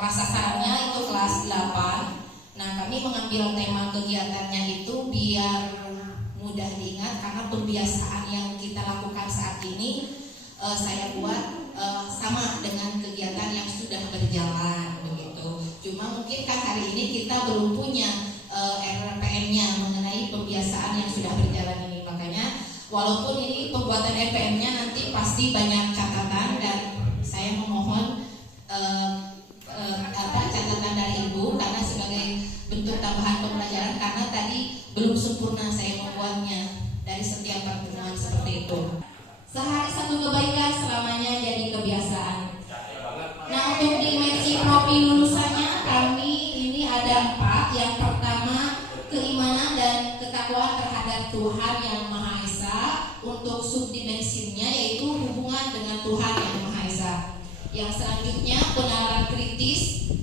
kelas sasarannya itu kelas 8. Nah, kami mengambil tema kegiatannya itu biar mudah diingat karena pembiasaan yang kita lakukan saat ini saya buat sama dengan kegiatan yang sudah berjalan begitu. Cuma mungkin kan hari ini kita belum punya RPM-nya mengenai pembiasaan yang sudah berjalan ini. Makanya walaupun ini pembuatan RPM-nya nanti pasti banyak catatan dan saya memohon catatan dari Ibu karena sebagai bentuk tambahan pembelajaran karena tadi belum sempurna saya membuatnya dari setiap pertemuan seperti itu. Sehari satu kebaikan selamanya jadi kebiasaan. Nah, untuk dimensi profi lulusannya kami ini ada 4. Yang pertama keimanan dan ketakwaan terhadap Tuhan yang Maha Esa. Untuk subdimensinya yaitu hubungan dengan Tuhan yang Maha Esa. Yang selanjutnya penalaran kritis,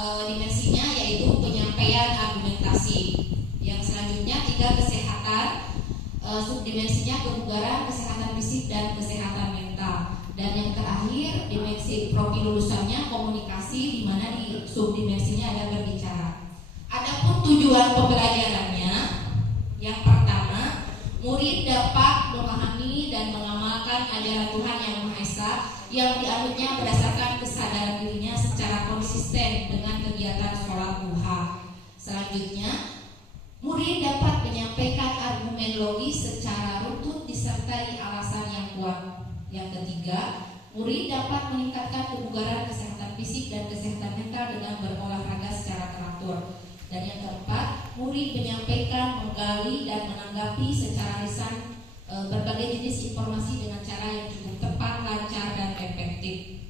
dimensinya yaitu penyampaian argumentasi. Yang selanjutnya 3 kesehatan, subdimensinya kebugaran, kesehatan fisik dan kesehatan mental. Dan yang terakhir dimensi profi lulusannya komunikasi, di mana di subdimensinya ada berbicara. Adapun tujuan pembelajarannya, yang pertama murid dapat memahami dan mengamalkan ajaran Tuhan yang Maha Esa yang dianutnya berdasarkan kesadaran dirinya secara konsisten dengan kegiatan sholat duha. Selanjutnya, murid dapat menyampaikan argumen logis secara runtut disertai alasan yang kuat. Yang ketiga, murid dapat meningkatkan kebugaran kesehatan fisik dan kesehatan mental dengan berolahraga secara teratur. Dan yang keempat, murid menyampaikan, menggali dan menanggapi secara lisan berbagai jenis informasi dengan cara yang cukup tepat, lancar dan efektif.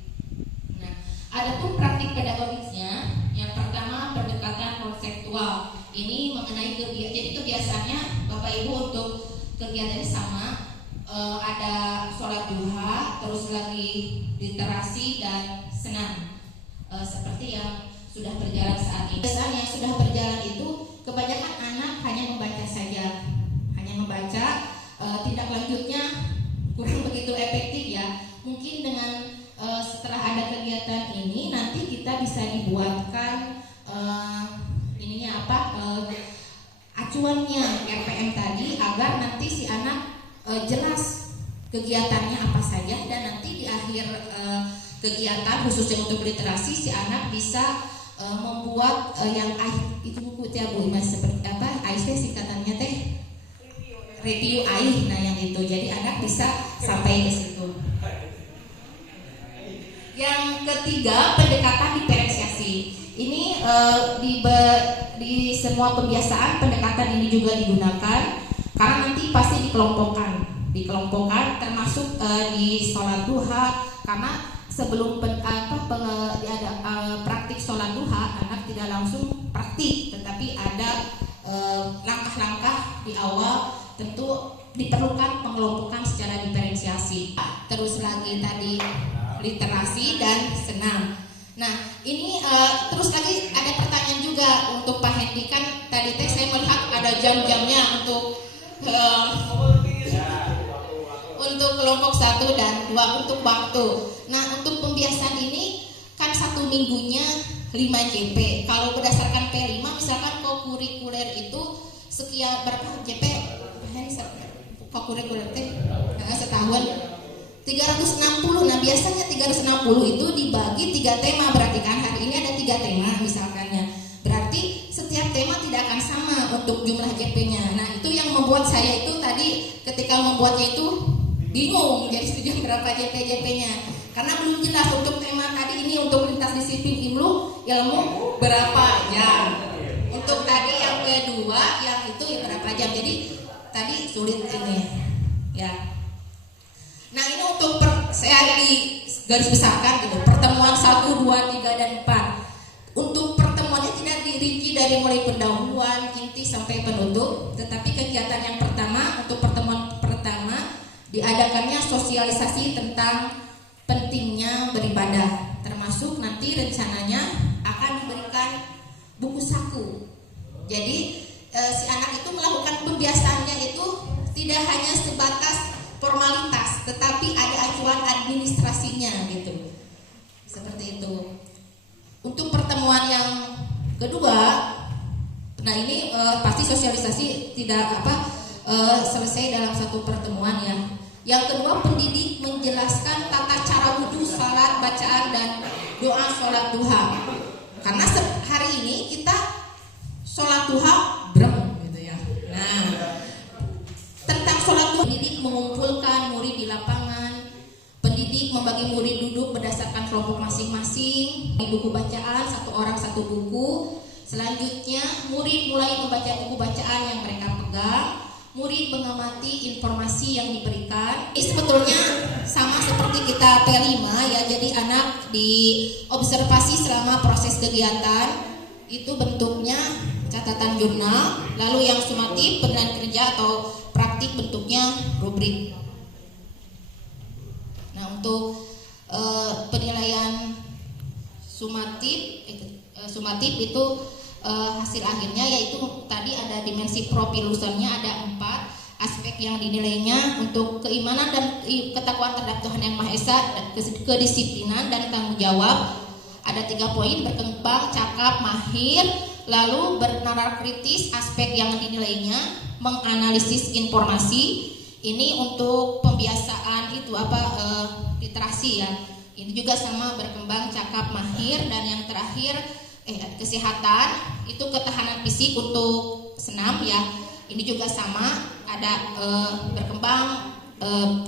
Nah, adapun praktik pedagogisnya, yang pertama pendekatan konseptual. Ini mengenai jadi kebiasaannya Bapak Ibu untuk kegiatannya sama, ada sholat duha, terus lagi literasi dan senam, seperti yang sudah berjalan saat ini. Kebiasaan yang sudah berjalan itu kebanyakan anak hanya membaca saja, hanya membaca, tindak lanjutnya kurang begitu efektif ya. Mungkin dengan setelah ada kegiatan ini nanti kita bisa dibuatkan acuannya RPM tadi agar nanti si anak jelas kegiatannya apa saja dan nanti di akhir kegiatan khususnya untuk literasi si anak bisa membuat yang itu buku teh Bu Imas seperti apa AIC singkatannya teh review AI. Nah yang itu jadi anak bisa sampai ke situ. Yang ketiga pendekatan diferensiasi. Ini di semua pembiasaan pendekatan ini juga digunakan karena nanti pasti dikelompokkan termasuk di sholat duha karena sebelum praktik sholat duha anak tidak langsung praktik tetapi ada langkah-langkah di awal tentu diperlukan pengelompokan secara diferensiasi. Terus lagi tadi literasi dan senam. Nah ini terus lagi ada pertanyaan juga untuk Pak Hendi kan tadi saya melihat ada jam-jamnya untuk kelompok 1 dan 2 untuk waktu. Nah untuk pembiasaan ini kan 1 minggunya 5 JP. Kalau berdasarkan P5 misalkan kokurikuler itu sekian berapa JP? Kokurikuler setahun 360. Nah biasanya 360 itu dibagi 3 tema, berarti kan hari ini ada 3 tema misalkannya. Berarti setiap tema tidak akan sama untuk jumlah JP-nya. Nah itu yang membuat saya itu tadi ketika membuatnya itu bingung jadi setuju berapa JP-JP-nya karena belum jelas untuk tema tadi ini untuk lintas disiplin ilmu berapa jam. Untuk tadi yang kedua yang itu berapa jam. Jadi tadi sulit ini ya. Nah ini untuk saya di garis besarkan gitu pertemuan 1, 2, 3 dan 4. Untuk pertemuannya tidak dirinci dari mulai pendahuluan inti sampai penutup, tetapi kegiatan yang pertama untuk pertemuan pertama diadakannya sosialisasi tentang pentingnya beribadah, termasuk nanti rencananya akan diberikan buku saku. Jadi si anak itu melakukan pembiasaannya itu tidak hanya sebatas formalitas, tetapi ada acuan administrasinya gitu. Seperti itu. pertemuan yang kedua, nah ini pasti sosialisasi tidak selesai dalam satu pertemuan ya. Yang kedua, pendidik menjelaskan tata cara wudhu, salat, bacaan dan doa sholat duha. Karena hari ini kita sholat duha brem gitu ya. Nah, tentang sholat duha, pendidik mengumpulkan murid di lapangan. Pendidik membagi murid duduk berdasarkan kelompok masing-masing. Di buku bacaan, satu orang satu buku. Selanjutnya, murid mulai membaca buku bacaan yang mereka pegang. Murid mengamati informasi yang diberikan. Ini sebetulnya sama seperti kita P5 ya. Jadi anak diobservasi selama proses kegiatan. Itu bentuknya catatan jurnal. Lalu yang sumatif, penilaian kerja atau praktik, bentuknya rubrik. Nah, untuk penilaian sumatif itu hasil akhirnya yaitu tadi ada dimensi profilusannya ada 4 aspek yang dinilainya untuk keimanan dan ketakwaan terhadap Tuhan Yang Maha Esa, kedisiplinan dan tanggung jawab. Ada 3 poin: berkembang, cakap, mahir, lalu bernalar kritis. Aspek yang dinilainya menganalisis informasi. Ini untuk pembiasaan literasi ya. Ini juga sama, berkembang, cakap, mahir. Dan yang terakhir kesehatan, itu ketahanan fisik untuk senam ya. Ini juga sama, ada berkembang,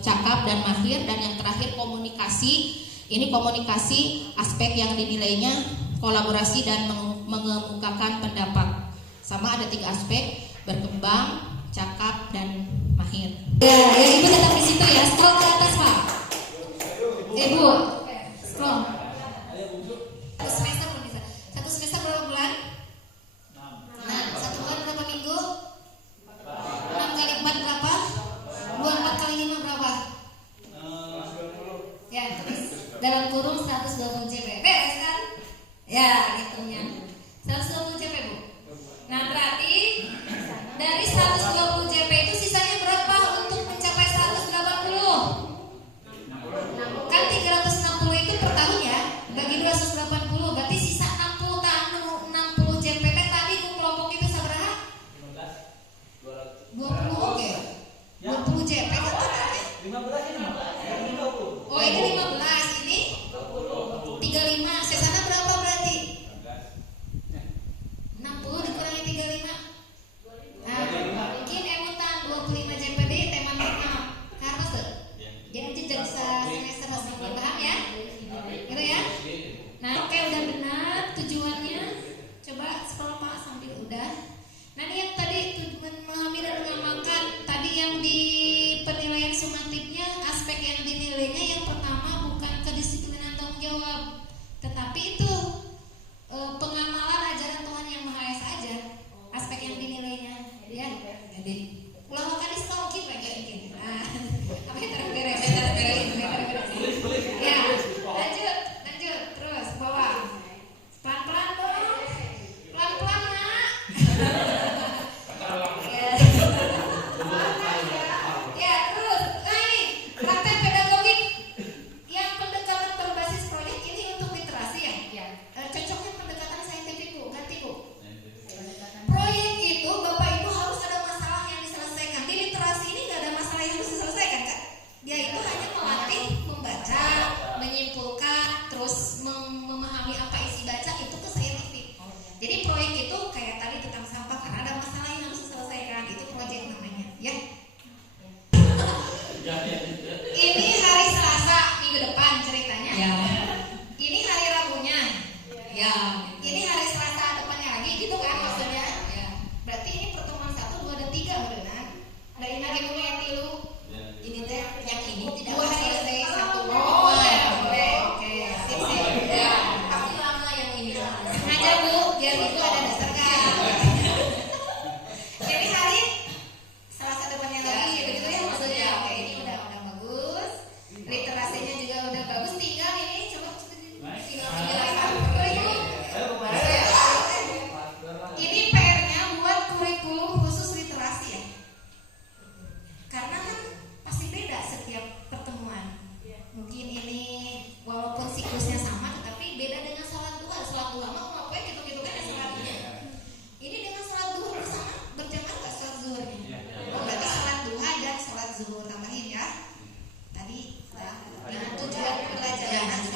cakap dan mahir. Dan yang terakhir komunikasi. Ini komunikasi, aspek yang dinilainya kolaborasi dan mengemukakan pendapat. Sama, ada 3 aspek: berkembang, cakap dan mahir. Ya, Ibu tetap di situ ya. Scroll ke atas, Pak. Ibu, scroll. Satu semester berapa bulan? 1 bulan berapa minggu? 6 kali 4 berapa? 24 kali 5 berapa? Ya, terus dalam kurung 120 CP. Beres kan? Ya, hitungnya 120 CP, Bu. Nah, berarti dari 120 CP itu sisanya berapa untuk mencapai 180? Kan 360 itu per tahun ya, bagi 280, berarti sisa 60 CPT tadi kelompok itu seberapa? 20, oke. 20 CP kan tadi? 15 ini. Oh, ini 15, ini 35. Sesana berapa berarti? 60 dikurangi 35. Nah, mungkin emutan 25 JPD tema normal. Karena dia jadi semester langsung paham ya? Gitu ya? Nah, oke, udah benar tujuannya. Coba scroll Pak sambil udah. Nah, ini yang tadi memahami dan mengamalkan. Tadi yang di penilaian sumatifnya, aspek yang dinilainya yang pertama bukan kedisiplinan tanggung jawab, tetapi itu pengamalan ajaran Tuhan Yang Maha Esa aja. Aspek yang dinilainya ya. Jadi ulang kali sekali mungkin. Nah, apa yang terberes? Ya, lanjut terus bawah. Pelan-pelan dong. Pelan-pelan, Nak. Ya, terus. Nah, ini praktek pedagogik yang pendekatan berbasis proyek ini untuk literasi ya. Cocoknya pendekatan saintifik, Bu. Ganti, Bu. Proyek itu Bapak Ibu harus ada masalah yang diselesaikan. Di literasi ini nggak ada masalah yang harus diselesaikan kan? Dia itu hanya melatih membaca, menyimpulkan, terus memahami apa isi baca, itu tuh saintifik. Jadi proyek itu kayak tadi tentang sampah, karena ada masalah yang harus diselesaikan, itu proyek namanya ya. Ini hari Selasa minggu depan ceritanya Ya. Ini hari Rabunya Ya. ini hari Selasa depannya lagi gitu kan maksudnya ya. Berarti ini pertemuan 1, 2, dan 3 beneran. Dari lagi punya tilu. Ini teh yang ini tidak 2 hari selesai satu Oh, pertemuan. ya, boleh. Oke, sip. Ya. Pasti lama yang ini. Aja Bu, biar Ibu ada dasar kan. Ini hari Selasa depannya lagi gitu ya maksudnya. Oke, ini udah bagus. Literasinya juga udah bagus. Tinggal ini coba tinggal penjelasan. Ibu ya. Tadi udah. Nah, tujuan pembelajaran